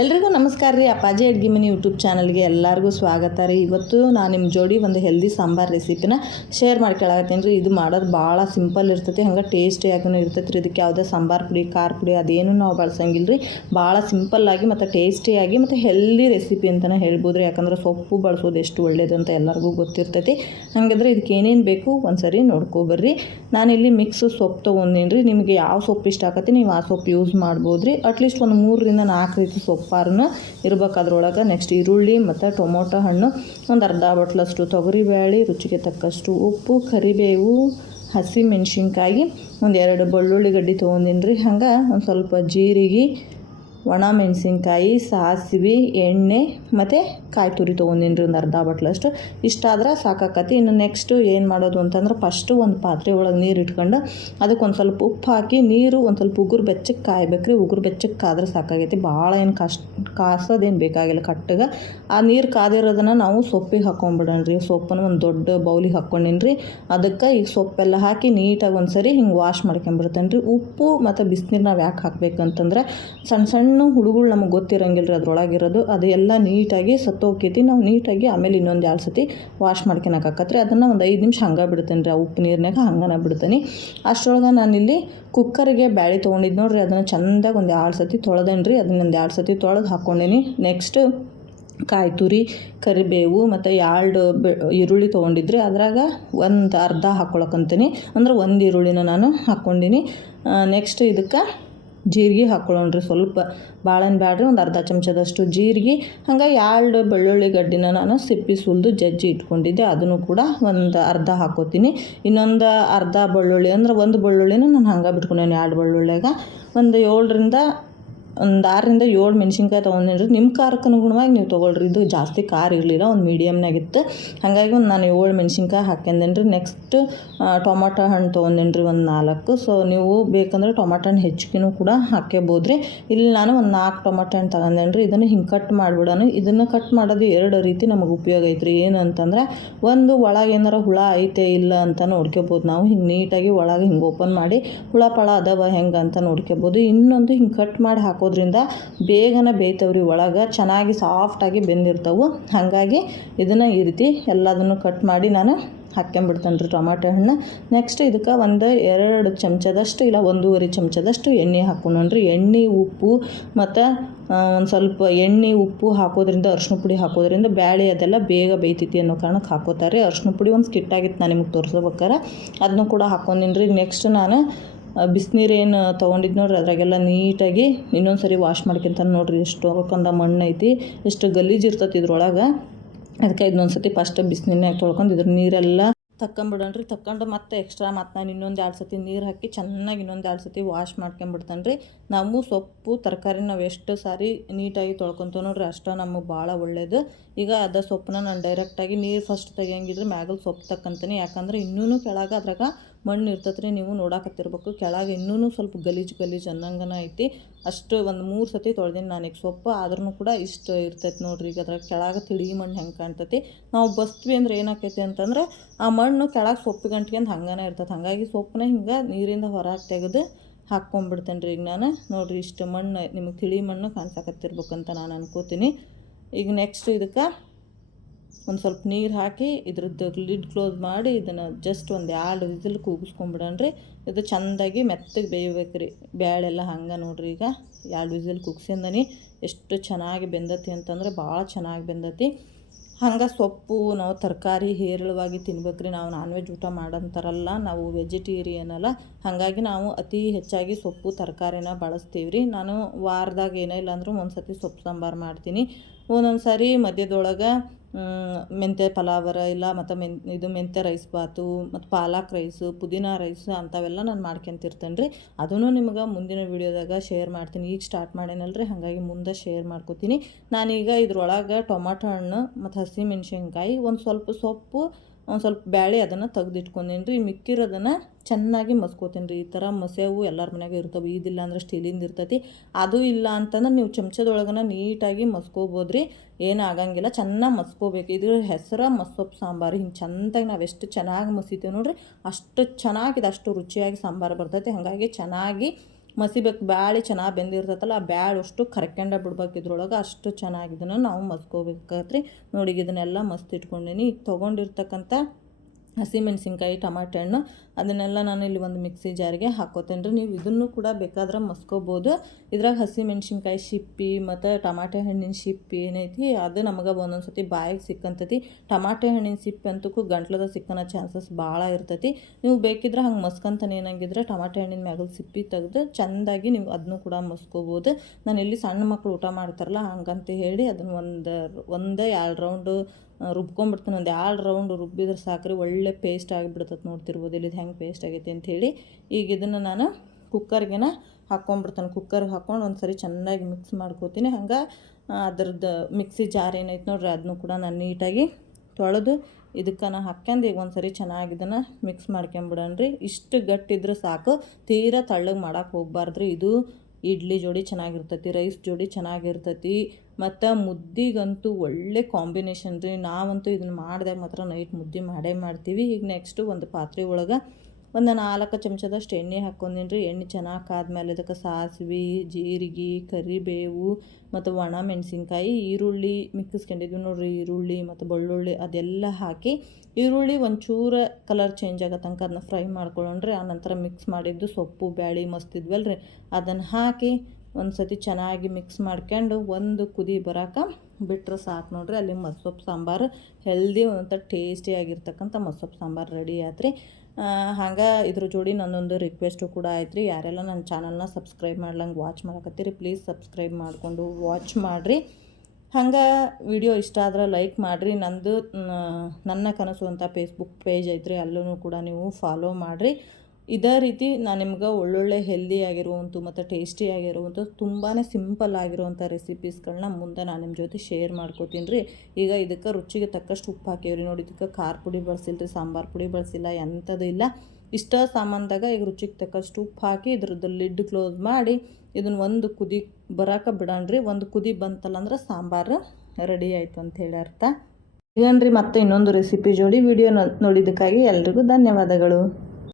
ಎಲ್ರಿಗೂ ನಮಸ್ಕಾರ ರೀ ಅಪ್ಪಾಜಿ ಅಡ್ಗೆ ಮನೆ ಯೂಟ್ಯೂಬ್ ಚಾನಲ್ಗೆ ಎಲ್ಲರಿಗೂ ಸ್ವಾಗತ ರೀ. ಇವತ್ತು ನಾನು ನಿಮ್ಮ ಜೋಡಿ ಒಂದು ಹೆಲ್ದಿ ಸಾಂಬಾರ್ ರೆಸಿಪಿನ ಶೇರ್ ಮಾಡ್ಕೊಳಕತ್ತೀನಿ ರೀ. ಇದು ಮಾಡೋದು ಭಾಳ ಸಿಂಪಲ್ ಇರ್ತೈತಿ, ಹಂಗೆ ಟೇಸ್ಟಿಯಾಗೂ ಇರ್ತೈತಿ ರೀ ಇದಕ್ಕೆ ಯಾವುದೇ ಸಾಂಬಾರ್ ಪುಡಿ, ಖಾರ ಪುಡಿ ಅದೇನು ನಾವು ಬಳಸಂಗಿಲ್ಲ ರೀ. ಭಾಳ ಸಿಂಪಲ್ಲಾಗಿ ಮತ್ತು ಟೇಸ್ಟಿಯಾಗಿ ಮತ್ತು ಹೆಲ್ದಿ ರೆಸಿಪಿ ಅಂತಲೇ ಹೇಳ್ಬೋದು ರೀ. ಯಾಕಂದ್ರೆ ಸೊಪ್ಪು ಬಳಸೋದು ಎಷ್ಟು ಒಳ್ಳೇದು ಅಂತ ಎಲ್ಲರಿಗೂ ಗೊತ್ತಿರ್ತೈತಿ. ಹಾಗಾದ್ರೆ ಇದಕ್ಕೆ ಏನೇನು ಬೇಕು ಒಂದ್ಸರಿ ನೋಡ್ಕೊಬರ್ರಿ. ನಾನಿಲ್ಲಿ ಮಿಕ್ಸ್ ಸೊಪ್ಪು ತೊಗೊಂಡೀನಿ ರೀ ನಿಮಗೆ ಯಾವ ಸೊಪ್ಪು ಇಷ್ಟ ಆಗತ್ತೆ ನೀವು ಆ ಸೊಪ್ಪು ಯೂಸ್ ಮಾಡ್ಬೋದು ರೀ ಅಟ್ಲೀಸ್ಟ್ ಒಂದು ಮೂರರಿಂದ ನಾಲ್ಕು ರೀತಿ ಸೊಪ್ಪಾರನ್ನ ಇರ್ಬೇಕು. ಅದ್ರೊಳಗೆ ನೆಕ್ಸ್ಟ್ ಈರುಳ್ಳಿ ಮತ್ತು ಟೊಮೊಟೊ ಹಣ್ಣು. ಒಂದು ಅರ್ಧ ಬಟ್ಲಷ್ಟು ತೊಗರಿಬೇಳೆ, ರುಚಿಗೆ ತಕ್ಕಷ್ಟು ಉಪ್ಪು, ಕರಿಬೇವು ಹಸಿ ಮೆಣಸಿನ್ಕಾಯಿ ಒಂದು ಎರಡು ಬೆಳ್ಳುಳ್ಳಿ ಗಡ್ಡಿ ತೊಗೊಂಡಿನಿ ರೀ ಹಂಗೆ ಒಂದು ಸ್ವಲ್ಪ ಜೀರಿಗೆ ಒಣ ಮೆಣಸಿನ್ಕಾಯಿ, ಸಾಸಿವೆ, ಎಣ್ಣೆ ಮತ್ತು ಕಾಯಿ ತುರಿ ತೊಗೊಂಡಿನ್ರಿ ಒಂದು ಅರ್ಧ ಬಟ್ಲಷ್ಟು. ಇಷ್ಟಾದ್ರೆ ಸಾಕಾಕತಿ. ಇನ್ನು ನೆಕ್ಸ್ಟು ಏನು ಮಾಡೋದು ಅಂತಂದ್ರೆ ಫಸ್ಟು ಒಂದು ಪಾತ್ರೆ ಒಳಗೆ ನೀರು ಇಟ್ಕೊಂಡು ಅದಕ್ಕೆ ಒಂದು ಸ್ವಲ್ಪ ಉಪ್ಪು ಹಾಕಿ ನೀರು ಒಂದು ಸ್ವಲ್ಪ ಉಗುರು ಬೆಚ್ಚಗೆ ಕಾಯ್ಬೇಕು ರೀ ಉಗುರು ಬೆಚ್ಚಕ್ಕೆ ಕಾದ್ರೆ ಸಾಕಾಗೈತಿ. ಭಾಳ ಏನು ಕಷ್ಟ ಕಾಸೋದೇನು ಬೇಕಾಗಿಲ್ಲ ಕಟ್ಟಗೆ. ಆ ನೀರು ಕಾದಿರೋದನ್ನು ನಾವು ಸೊಪ್ಪಿಗೆ ಹಾಕೊಂಡ್ಬಿಡೋಣ ರೀ ಸೊಪ್ಪನ್ನು ಒಂದು ದೊಡ್ಡ ಬೌಲಿಗೆ ಹಾಕ್ಕೊಂಡಿನ್ರಿ ಅದಕ್ಕೆ ಈಗ ಸೊಪ್ಪೆಲ್ಲ ಹಾಕಿ ನೀಟಾಗಿ ಒಂದು ಸರಿ ಹಿಂಗೆ ವಾಶ್ ಮಾಡ್ಕೊಂಬಿಡ್ತೇನೆ ರೀ ಉಪ್ಪು ಮತ್ತು ಬಿಸಿನೀರು ನಾವು ಯಾಕೆ ಹಾಕ್ಬೇಕಂತಂದ್ರೆ ಸಣ್ಣ ಸಣ್ಣ ಹುಳುಗಳು ನಮಗೆ ಗೊತ್ತಿರಂಗಿಲ್ಲ ರೀ ಅದ್ರೊಳಗಿರೋದು. ಅದು ಎಲ್ಲ ನೀಟಾಗಿ ಸತ್ತೋಗ್ತೈತಿ. ನಾವು ನೀಟಾಗಿ ಆಮೇಲೆ ಇನ್ನೊಂದು ಎರಡು ಸತಿ ವಾಶ್ ಮಾಡ್ಕೊಳಕಾಕತ್ರಿ ಅದನ್ನು ಒಂದು ಐದು ನಿಮಿಷ ಹಂಗೆ ಬಿಡ್ತೇನೆ ರೀ ಆ ಉಪ್ಪು ನೀರಿನಾಗ ಹಂಗನ ಬಿಡ್ತೀನಿ. ಅಷ್ಟರೊಳಗೆ ನಾನಿಲ್ಲಿ ಕುಕ್ಕರ್ಗೆ ಬ್ಯಾಳಿ ತೊಗೊಂಡಿದ್ದು ನೋಡ್ರಿ. ಅದನ್ನು ಚೆಂದಾಗಿ ಒಂದು ಎರಡು ಸತಿ ತೊಳೆದೇನೆ ರೀ ಅದನ್ನ ಒಂದು ಎರಡು ಸತಿ ತೊಳೆದು ಹಾಕ್ಕೊಂಡೇನಿ. ನೆಕ್ಸ್ಟ್ ಕಾಯಿ ತುರಿ ಕರಿಬೇವು ಮತ್ತು ಎರಡು ಬೆ ಈರುಳ್ಳಿ ತೊಗೊಂಡಿದ್ರಿ. ಅದ್ರಾಗ ಒಂದು ಅರ್ಧ ಹಾಕ್ಕೊಳಕಂತೀನಿ ಅಂದ್ರೆ ಒಂದು ಈರುಳ್ಳಿನ ನಾನು ಹಾಕ್ಕೊಂಡಿನಿ. ನೆಕ್ಸ್ಟ್ ಇದಕ್ಕೆ ಜೀರಿಗೆ ಹಾಕ್ಕೊಳ್ಳೋಣ್ರಿ ಸ್ವಲ್ಪ. ಭಾಳನ ಬ್ಯಾಡ್ರಿ, ಒಂದು ಅರ್ಧ ಚಮಚದಷ್ಟು ಜೀರಿಗೆ. ಹಂಗೆ ಎರಡು ಬೆಳ್ಳುಳ್ಳಿ ಗಡ್ಡಿನ ನಾನು ಸಿಪ್ಪಿ ಸುಲಿದು ಜಜ್ಜಿ ಇಟ್ಕೊಂಡಿದ್ದೆ. ಅದನ್ನು ಕೂಡ ಒಂದು ಅರ್ಧ ಹಾಕೋತೀನಿ. ಇನ್ನೊಂದು ಅರ್ಧ ಬೆಳ್ಳುಳ್ಳಿ ಅಂದ್ರೆ ಒಂದು ಬೆಳ್ಳುಳ್ಳಿನ ನಾನು ಹಂಗೆ ಬಿಟ್ಕೊಂಡೇನೆ, ಎರಡು ಬೆಳ್ಳುಳ್ಳಿಯಾಗ ಒಂದು ಏಳರಿಂದ ಒಂದು ಆರರಿಂದ ಏಳು ಮೆಣಸಿನ್ಕಾಯಿ ತೊಗೊಂಡಿನಿ ರೀ ನಿಮ್ಮ ಖಾರಕ್ಕೆ ಅನುಗುಣವಾಗಿ ನೀವು ತೊಗೊಳ್ರಿ. ಇದು ಜಾಸ್ತಿ ಖಾರ ಇರಲಿಲ್ಲ, ಒಂದು ಮೀಡಿಯಮ್ನಾಗಿತ್ತು ಹಾಗಾಗಿ ಒಂದು ನಾನು ಏಳು ಮೆಣಸಿನ್ಕಾಯಿ ಹಾಕ್ಯಂದೇನಿ ರೀ ನೆಕ್ಸ್ಟ್ ಟೊಮಾಟೊ ಹಣ್ಣು ತೊಗೊಂಡೇನಿ ರೀ ಒಂದು ನಾಲ್ಕು. ಸೊ ನೀವು ಬೇಕಂದ್ರೆ ಟೊಮಾಟೊ ಹಣ್ಣು ಹೆಚ್ಚಿಗೆನೂ ಕೂಡ ಹಾಕ್ಯಬೋದು ರೀ ಇಲ್ಲಿ ನಾನು ಒಂದು ನಾಲ್ಕು ಟೊಮಾಟೊ ಹಣ್ಣು ತಗೊಂಡೇನಿ ರೀ ಇದನ್ನು ಹಿಂಗೆ ಕಟ್ ಮಾಡಿಬಿಡೋಣ. ಇದನ್ನು ಕಟ್ ಮಾಡೋದು ಎರಡು ರೀತಿ ನಮಗೆ ಉಪಯೋಗ ಐತ್ರಿ. ಏನು ಅಂತಂದ್ರೆ ಒಂದು ಒಳಗೆ ಏನಾರ ಹುಳ ಐತೆ ಇಲ್ಲ ಅಂತ ನೋಡ್ಕೋಬೋದು ನಾವು. ಹಿಂಗೆ ನೀಟಾಗಿ ಒಳಗೆ ಹಿಂಗೆ ಓಪನ್ ಮಾಡಿ, ಹುಳ ಪಳ ಅದಾವ ಹೆಂಗೆ ಅಂತ ನೋಡ್ಕೋಬೋದು ಇನ್ನೊಂದು ಹಿಂಗೆ ಕಟ್ ಮಾಡಿ ಹಾಕೋದ್ರಿಂದ ಬೇಗನೆ ಬೇಯ್ತವ್ರಿ ಒಳಗೆ, ಚೆನ್ನಾಗಿ ಸಾಫ್ಟಾಗಿ ಬೆಂದಿರ್ತವೆ. ಹಾಗಾಗಿ ಇದನ್ನು ಈ ರೀತಿ ಎಲ್ಲದನ್ನು ಕಟ್ ಮಾಡಿ ನಾನು ಹಾಕ್ಕೊಂಬಿಡ್ತೇನೆ ರೀ ಟೊಮಾಟೊ ಹಣ್ಣು. ನೆಕ್ಸ್ಟ್ ಇದಕ್ಕೆ ಒಂದು ಎರಡು ಚಮಚದಷ್ಟು ಇಲ್ಲ ಒಂದೂವರೆ ಚಮಚದಷ್ಟು ಎಣ್ಣೆ ಹಾಕ್ಕೊಂಡ್ರಿ ಎಣ್ಣೆ, ಉಪ್ಪು ಮತ್ತು ಒಂದು ಸ್ವಲ್ಪ ಎಣ್ಣೆ, ಉಪ್ಪು ಹಾಕೋದ್ರಿಂದ ಅರ್ಶಿನ ಪುಡಿ ಹಾಕೋದ್ರಿಂದ ಬ್ಯಾಳೆ ಅದೆಲ್ಲ ಬೇಗ ಬೇಯ್ತೈತಿ ಅನ್ನೋ ಕಾರಣಕ್ಕೆ ಹಾಕೋತಾರೆ ಅರ್ಶಿನ ಪುಡಿ ಒಂದು ಸ್ಕಿಟ್ ಆಗಿತ್ತು ನಾನು ನಿಮಗೆ ತೋರಿಸ್ಬೇಕಾರೆ ಅದನ್ನು ಕೂಡ ಹಾಕ್ಕೊಂಡಿನಿ ರೀ ನೆಕ್ಸ್ಟ್ ನಾನು ಬಿಸಿನೀರು ಏನು ತೊಗೊಂಡಿದ್ದು ನೋಡ್ರಿ, ಅದ್ರಾಗೆಲ್ಲ ನೀಟಾಗಿ ಇನ್ನೊಂದು ಸರಿ ವಾಶ್ ಮಾಡ್ಕೊಂತ ನೋಡ್ರಿ, ಎಷ್ಟು ಹೊರ್ಕೊಂಡ ಮಣ್ಣು ಐತಿ, ಎಷ್ಟು ಗಲೀಜು ಇರ್ತೈತಿ ಇದ್ರೊಳಗೆ. ಅದಕ್ಕೆ ಇದೊಂದು ಸತಿ ಫಸ್ಟ್ ಬಿಸಿನೀರ್ನಾಗ ತೊಳ್ಕೊಂಡು ಇದ್ರ ನೀರೆಲ್ಲ ತಕ್ಕೊಂಬಿಡೋಣ್ರಿ ತಕ್ಕೊಂಡು ಮತ್ತೆ ಎಕ್ಸ್ಟ್ರಾ ಮತ್ತು ನಾನು ಇನ್ನೊಂದು ಎರಡು ಸತಿ ನೀರು ಹಾಕಿ ಚೆನ್ನಾಗಿ ಇನ್ನೊಂದು ಎರಡು ಸತಿ ವಾಶ್ ಮಾಡ್ಕೊಂಬಿಡ್ತಾನೆ ರೀ ನಾವು ಸೊಪ್ಪು, ತರಕಾರಿ ನಾವು ಎಷ್ಟು ಸಾರಿ ನೀಟಾಗಿ ತೊಳ್ಕೊತೀವಿ ನೋಡ್ರಿ, ಅಷ್ಟು ನಮಗೆ ಭಾಳ ಒಳ್ಳೇದು. ಈಗ ಅದ ಸೊಪ್ಪನ್ನ ನಾನು ಡೈರೆಕ್ಟಾಗಿ ನೀರು ಫಸ್ಟ್ ತೆಗಿಯಂಗಿದ್ರೆ ಮ್ಯಾಗಲ್ ಸೊಪ್ಪು ತಕ್ಕಂತೀನಿ, ಯಾಕಂದ್ರೆ ಇನ್ನೂ ಕೆಳಗೆ ಅದ್ರಾಗ ಮಣ್ಣು ಇರ್ತೈತೆ ರೀ ನೀವು ನೋಡಾಕತ್ತಿರ್ಬೇಕು. ಕೆಳಗೆ ಇನ್ನೂ ಸ್ವಲ್ಪ ಗಲೀಜು ಗಲೀಜು ಅನ್ನಂಗನ ಐತಿ. ಅಷ್ಟು ಒಂದು ಮೂರು ಸತಿ ತೊಳೆದೀನಿ ನಾನು ಈಗ ಸೊಪ್ಪು ಆದ್ರೂ ಕೂಡ ಇಷ್ಟು ಇರ್ತೈತಿ ನೋಡ್ರಿ. ಈಗ ಅದ್ರಾಗ ಕೆಳಗೆ ತಿಳಿ ಮಣ್ಣು ಹೆಂಗೆ ಕಾಣ್ತೈತಿ. ನಾವು ಬಸ್ತ್ವಿ ಅಂದ್ರೆ ಏನಾಕೈತಿ ಅಂತಂದ್ರೆ, ಆ ಮಣ್ಣು ಕೆಳಗೆ ಸೊಪ್ಪು ಗಂಟ್ಗೆಂದು ಹಂಗನೇ ಇರ್ತೈತೆ. ಹಾಗಾಗಿ ಸೊಪ್ಪನ್ನ ಹಿಂಗೆ ನೀರಿಂದ ಹೊರಗೆ ತೆಗೆದು ಹಾಕ್ಕೊಂಡ್ಬಿಡ್ತೇನೆ ರೀ ಈಗ ನಾನು. ನೋಡಿರಿ ಇಷ್ಟು ಮಣ್ಣು, ನಿಮಗೆ ತಿಳಿ ಮಣ್ಣು ಕಾಣ್ಸಕತ್ತಿರ್ಬೇಕಂತ ನಾನು ಅನ್ಕೋತೀನಿ. ಈಗ ನೆಕ್ಸ್ಟ್ ಇದಕ್ಕೆ ಒಂದು ಸ್ವಲ್ಪ ನೀರು ಹಾಕಿ ಇದ್ರದ್ದು ಲಿಡ್ ಕ್ಲೋಸ್ ಮಾಡಿ ಇದನ್ನು ಜಸ್ಟ್ ಒಂದು ಎರಡು ವಿಸಿಲ್ ರೀ ಇದು ಚೆಂದಾಗಿ ಮೆತ್ತಗೆ ಬೇಯಬೇಕು ರೀ. ಬ್ಯಾಳೆಲ್ಲ ಹಂಗೆ ನೋಡ್ರಿ ಈಗ. ಎರಡು ವಿಸಿಲ್ ಕುಗ್ಸಿಂದನಿ. ಎಷ್ಟು ಚೆನ್ನಾಗಿ ಬೆಂದತಿ ಅಂತಂದ್ರೆ ಭಾಳ ಚೆನ್ನಾಗಿ ಬೆಂದತಿ. ಹಂಗೆ ಸೊಪ್ಪು, ನಾವು ತರಕಾರಿ, ಹೇರಳವಾಗಿ ತಿನ್ಬೇಕ್ರಿ. ನಾವು ನಾನ್ ವೆಜ್ ಊಟ ಮಾಡಂತಾರಲ್ಲ, ನಾವು ವೆಜಿಟೇರಿಯನ್ ಅಲ್ಲ. ಹಾಗಾಗಿ ನಾವು ಅತಿ ಹೆಚ್ಚಾಗಿ ಸೊಪ್ಪು, ತರಕಾರಿನ ಬಳಸ್ತೀವಿ ರೀ ನಾನು ವಾರದಾಗ ಏನೇ ಇಲ್ಲ ಅಂದರೂ ಒಂದು ಸತಿ ಸೊಪ್ಪು ಸಾಂಬಾರು ಮಾಡ್ತೀನಿ. ಒಂದೊಂದು ಸಾರಿ ಮಧ್ಯದೊಳಗೆ ಮೆಂತ್ಯ ಪಲಾವರ ಇಲ್ಲ ಮತ್ತು ಮೆನ್, ಇದು ಮೆಂತ್ಯ ರೈಸ್ ಬಾತು, ಮತ್ತು ಪಾಲಕ್ ರೈಸು, ಪುದೀನ ರೈಸ್ ಅಂಥವೆಲ್ಲ ನಾನು ಮಾಡ್ಕೊಂತಿರ್ತೇನೆ ರೀ. ಅದನ್ನು ನಿಮ್ಗೆ ಮುಂದಿನ ವೀಡಿಯೋದಾಗ ಶೇರ್ ಮಾಡ್ತೀನಿ. ಈಗ ಸ್ಟಾರ್ಟ್ ಮಾಡೇನಲ್ರಿ? ಹಾಗಾಗಿ ಮುಂದೆ ಶೇರ್ ಮಾಡ್ಕೋತೀನಿ. ನಾನೀಗ ಇದ್ರೊಳಗೆ ಟೊಮಾಟೊ ಹಣ್ಣು, ಮತ್ತು ಹಸಿ ಮೆಣಸಿನ್ಕಾಯಿ ಒಂದು ಸ್ವಲ್ಪ ಸೊಪ್ಪು ಒಂದು ಸ್ವಲ್ಪ ಬ್ಯಾಳೆ ಅದನ್ನು ತೆಗ್ದಿಟ್ಕೊಂಡೇನಿ ರೀ ಮಿಕ್ಕಿರೋದನ್ನು ಚೆನ್ನಾಗಿ ಮಸ್ಕೋತೀನಿ ರೀ ಈ ಥರ ಮಸೆವು ಎಲ್ಲರ ಮನ್ಯಾಗ ಇರ್ತವೆ. ಇದಿಲ್ಲ ಅಂದ್ರೆ ಸ್ಟೀಲಿಂದ ಇರ್ತೈತಿ. ಅದು ಇಲ್ಲ ಅಂತಂದ್ರೆ ನೀವು ಚಮಚದೊಳಗನ ನೀಟಾಗಿ ಮಸ್ಕೋಬೋದು ರೀ ಏನು ಆಗಂಗಿಲ್ಲ, ಚೆನ್ನಾಗಿ ಮಸ್ಕೋಬೇಕು. ಇದ್ರ ಹೆಸರು ಮಸ್ಸೊಪ್ಪು ಸಾಂಬಾರು. ಹಿಂಗೆ ಚೆಂದಾಗಿ ನಾವು ಎಷ್ಟು ಚೆನ್ನಾಗಿ ಮಸಿತೀವಿ ನೋಡ್ರಿ, ಅಷ್ಟು ಚೆನ್ನಾಗಿದೆ ಅಷ್ಟು ರುಚಿಯಾಗಿ ಸಾಂಬಾರು ಬರ್ತೈತಿ. ಹಾಗಾಗಿ ಚೆನ್ನಾಗಿ ಮಸಿಬೇಕು ಬ್ಯಾಳೆ ಚೆನ್ನಾಗಿ ಬೆಂದಿರ್ತೈತಲ್ಲ, ಆ ಬ್ಯಾಳೆ ಅಷ್ಟು ಕರ್ಕೊಂಡ ಬಿಡ್ಬೇಕು ಇದ್ರೊಳಗೆ, ಅಷ್ಟು ಚೆನ್ನಾಗಿ ಇದನ್ನು ನಾವು ಮಸ್ಕೋಬೇಕಾಗತ್ತೆ ರೀ ನೋಡಿ, ಇದನ್ನೆಲ್ಲ ಮಸ್ತ್ ಇಟ್ಕೊಂಡೀನಿ. ಈಗ ತೊಗೊಂಡಿರ್ತಕ್ಕಂಥ ಹಸಿಮೆಣ್ಸಿನ್ಕಾಯಿ ಟಮಾಟೆ ಹಣ್ಣು, ಅದನ್ನೆಲ್ಲ ನಾನು ಇಲ್ಲಿ ಒಂದು ಮಿಕ್ಸಿ ಜಾರಿಗೆ ಹಾಕೋತೇನೆ ರೀ ನೀವು ಇದನ್ನು ಕೂಡ ಬೇಕಾದ್ರೆ ಮಸ್ಕೋಬೋದು. ಇದ್ರಾಗ ಹಸಿಮೆಣ್ಸಿನ್ಕಾಯಿ ಶಿಪ್ಪಿ ಮತ್ತು ಟಮಾಟೆ ಹಣ್ಣಿನ ಶಿಪ್ಪಿ ಏನೈತಿ, ಅದು ನಮಗೆ ಒಂದೊಂದು ಸತಿ ಬಾಯಿಗೆ ಸಿಕ್ಕಂತೈತಿ. ಟಮಾಟೆ ಹಣ್ಣಿನ ಸಿಪ್ಪಿ ಅಂತಕ್ಕೂ ಗಂಟ್ಲದ ಸಿಕ್ಕನ ಚಾನ್ಸಸ್ ಭಾಳ ಇರ್ತೈತಿ. ನೀವು ಬೇಕಿದ್ರೆ ಹಂಗೆ ಮಸ್ಕಂತಾನೆ ಏನಾಗಿದ್ರೆ ಟಮಾಟೆ ಹಣ್ಣಿನ ಮ್ಯಾಗಲ್ ಸಿಪ್ಪಿ ತೆಗೆದು ಚೆಂದಾಗಿ ನೀವು ಅದನ್ನು ಕೂಡ ಮಸ್ಕೋಬೋದು. ನಾನು ಇಲ್ಲಿ ಸಣ್ಣ ಮಕ್ಕಳು ಊಟ ಮಾಡ್ತಾರಲ್ಲ, ಹಂಗಂತ ಹೇಳಿ ಅದನ್ನು ಒಂದು ಒಂದು ಎರಡು ರೌಂಡು ರುಬ್ಕೊಂಡ್ಬಿಡ್ತೀನಿ. ಒಂದು ಎರಡು ರೌಂಡ್ ರುಬ್ಬಿದ್ರೆ ಸಾಕ್ರಿ. ಒಳ್ಳೆ ಪೇಸ್ಟ್ ಆಗಿಬಿಡ್ತದೆ ನೋಡ್ತಿರ್ಬೋದು. ಇಲ್ಲಿ ಹೆಂಗೆ ಪೇಸ್ಟ್ ಆಗೈತೆ ಅಂಥೇಳಿ ಈಗ ಇದನ್ನು ನಾನು ಕುಕ್ಕರ್ಗೆನ ಹಾಕ್ಕೊಂಬಿಡ್ತಾನೆ ಕುಕ್ಕರ್ಗೆ ಹಾಕ್ಕೊಂಡು ಒಂದು ಸರಿ ಚೆನ್ನಾಗಿ ಮಿಕ್ಸ್ ಮಾಡ್ಕೋತೀನಿ. ಹಂಗೆ ಅದ್ರದ್ದು ಮಿಕ್ಸಿ ಜಾರ್ ಏನೈತೆ ನೋಡ್ರಿ ಅದನ್ನು ಕೂಡ ನಾನು ನೀಟಾಗಿ ತೊಳೆದು ಇದಕ್ಕೆ ನಾನು ಹಾಕ್ಯಂದು ಈಗ ಒಂದು ಸರಿ ಚೆನ್ನಾಗಿ ಇದನ್ನು ಮಿಕ್ಸ್ ಮಾಡ್ಕೊಂಬಿಡೋಣ್ರಿ. ಇಷ್ಟು ಗಟ್ಟಿದ್ರೆ ಸಾಕು. ತೀರಾ ತಳ್ಳಗೆ ಮಾಡೋಕೆ ಹೋಗ್ಬಾರ್ದ್ರಿ. ಇದು ಇಡ್ಲಿ ಜೋಡಿ ಚೆನ್ನಾಗಿರ್ತತಿ ರೈಸ್ ಜೋಡಿ ಚೆನ್ನಾಗಿರ್ತತಿ. ಮತ್ತು ಮುದ್ದಿಗಂತೂ ಒಳ್ಳೆ ಕಾಂಬಿನೇಷನ್ ರೀ. ನಾವಂತೂ ಇದನ್ನು ಮಾಡಿದಾಗ ಮಾತ್ರ ನೈಟ್ ಮುದ್ದೆ ಮಾಡೇ ಮಾಡ್ತೀವಿ. ಈಗ ನೆಕ್ಸ್ಟು ಒಂದು ಪಾತ್ರೆ ಒಳಗೆ ಒಂದು ನಾಲ್ಕು ಚಮಚದಷ್ಟು ಎಣ್ಣೆ ಹಾಕ್ಕೊಂಡೀನಿ ರೀ. ಎಣ್ಣೆ ಚೆನ್ನಾಗಿ ಕಾದ್ಮೇಲೆ ಅದಕ್ಕೆ ಸಾಸಿವೆ, ಜೀರಿಗೆ, ಕರಿಬೇವು ಮತ್ತು ಒಣ ಮೆಣಸಿನ್ಕಾಯಿ, ಈರುಳ್ಳಿ ಮಿಕ್ಕಿಸ್ಕೊಂಡಿದ್ವಿ ನೋಡಿರಿ. ಈರುಳ್ಳಿ ಮತ್ತು ಬೆಳ್ಳುಳ್ಳಿ ಅದೆಲ್ಲ ಹಾಕಿ ಈರುಳ್ಳಿ ಒಂಚೂರು ಕಲರ್ ಚೇಂಜ್ ಆಗೋ ತನಕ ಅದನ್ನ ಫ್ರೈ ಮಾಡ್ಕೊಳ್ಳೋಣ್ರಿ. ಆನಂತರ ಮಿಕ್ಸ್ ಮಾಡಿದ್ದು ಸೊಪ್ಪು, ಬ್ಯಾಳಿ ಮಸ್ತಿದ್ವಲ್ಲ ರೀ. ಅದನ್ನು ಹಾಕಿ ಒಂದು ಸತಿ ಚೆನ್ನಾಗಿ ಮಿಕ್ಸ್ ಮಾಡ್ಕೊಂಡು ಒಂದು ಕುದಿ ಬರಾಕ ಬಿಟ್ಟರೆ ಸಾಕು ನೋಡ್ರಿ. ಅಲ್ಲಿ ಮಸೊಪ್ಪು ಸಾಂಬಾರು, ಹೆಲ್ದಿ ಒಂಥರ ಟೇಸ್ಟಿಯಾಗಿರ್ತಕ್ಕಂಥ ಮಸೊಪ್ಪು ಸಾಂಬಾರು ರೆಡಿ ಆಯ್ತು ರೀ. ಹಂಗೆ ಇದ್ರ ಜೋಡಿ ನನ್ನೊಂದು ರಿಕ್ವೆಸ್ಟು ಕೂಡ ಆಯ್ತು ರೀ ಯಾರೆಲ್ಲ ನನ್ನ ಚಾನಲ್ನ ಸಬ್ಸ್ಕ್ರೈಬ್ ಮಾಡ್ಲಂಗೆ ವಾಚ್ ಮಾಡಕತ್ತೀರಿ ಪ್ಲೀಸ್ ಸಬ್ಸ್ಕ್ರೈಬ್ ಮಾಡಿಕೊಂಡು ವಾಚ್ ಮಾಡಿರಿ. ಹಂಗೆ ವಿಡಿಯೋ ಇಷ್ಟ ಆದ್ರೆ ಲೈಕ್ ಮಾಡಿರಿ. ನಂದು ನನ್ನ ಕನಸು ಅಂತ ಫೇಸ್ಬುಕ್ ಪೇಜ್ ಐತ್ರಿ ಅಲ್ಲೂ ಕೂಡ ನೀವು ಫಾಲೋ ಮಾಡಿರಿ. ಇದೇ ರೀತಿ ನಾನು ನಿಮ್ಗೆ ಒಳ್ಳೊಳ್ಳೆ ಹೆಲ್ದಿ ಆಗಿರುವಂಥ ಮತ್ತು ಟೇಸ್ಟಿ ಆಗಿರುವಂಥ ತುಂಬಾ ಸಿಂಪಲ್ ಆಗಿರುವಂಥ ರೆಸಿಪೀಸ್ಗಳನ್ನ ಮುಂದೆ ನಾನು ನಿಮ್ಮ ಜೊತೆ ಶೇರ್ ಮಾಡ್ಕೋತೀನಿ ರೀ. ಈಗ ಇದಕ್ಕೆ ರುಚಿಗೆ ತಕ್ಕಷ್ಟು ಉಪ್ಪು ಹಾಕೀವ್ರಿ ನೋಡಿ, ಇದಕ್ಕೆ ಖಾರ ಪುಡಿ ಬಳಸಿಲ್ಲ ರೀ, ಸಾಂಬಾರು ಪುಡಿ ಬಳಸಿಲ್ಲ, ಎಂಥದ್ದು ಇಲ್ಲ. ಇಷ್ಟ ಸಾಮಾನ್ದಾಗ ಈಗ ರುಚಿಗೆ ತಕ್ಕಷ್ಟು ಉಪ್ಪು ಹಾಕಿ ಇದ್ರದ್ದು ಲಿಡ್ ಕ್ಲೋಸ್ ಮಾಡಿ ಇದನ್ನು ಒಂದು ಕುದಿ ಬರೋಕೆ ಬಿಡೋಣ್ರಿ ಒಂದು ಕುದಿ ಬಂತಲ್ಲ ಅಂದ್ರೆ ಸಾಂಬಾರು ರೆಡಿ ಆಯಿತು ಅಂತ ಹೇಳಿ ಅರ್ಥ. ರೀ ಮತ್ತೆ ಇನ್ನೊಂದು ರೆಸಿಪಿ ಜೋಡಿ ವಿಡಿಯೋ ನೋಡಿದ್ದಕ್ಕಾಗಿ ಎಲ್ರಿಗೂ ಧನ್ಯವಾದಗಳು.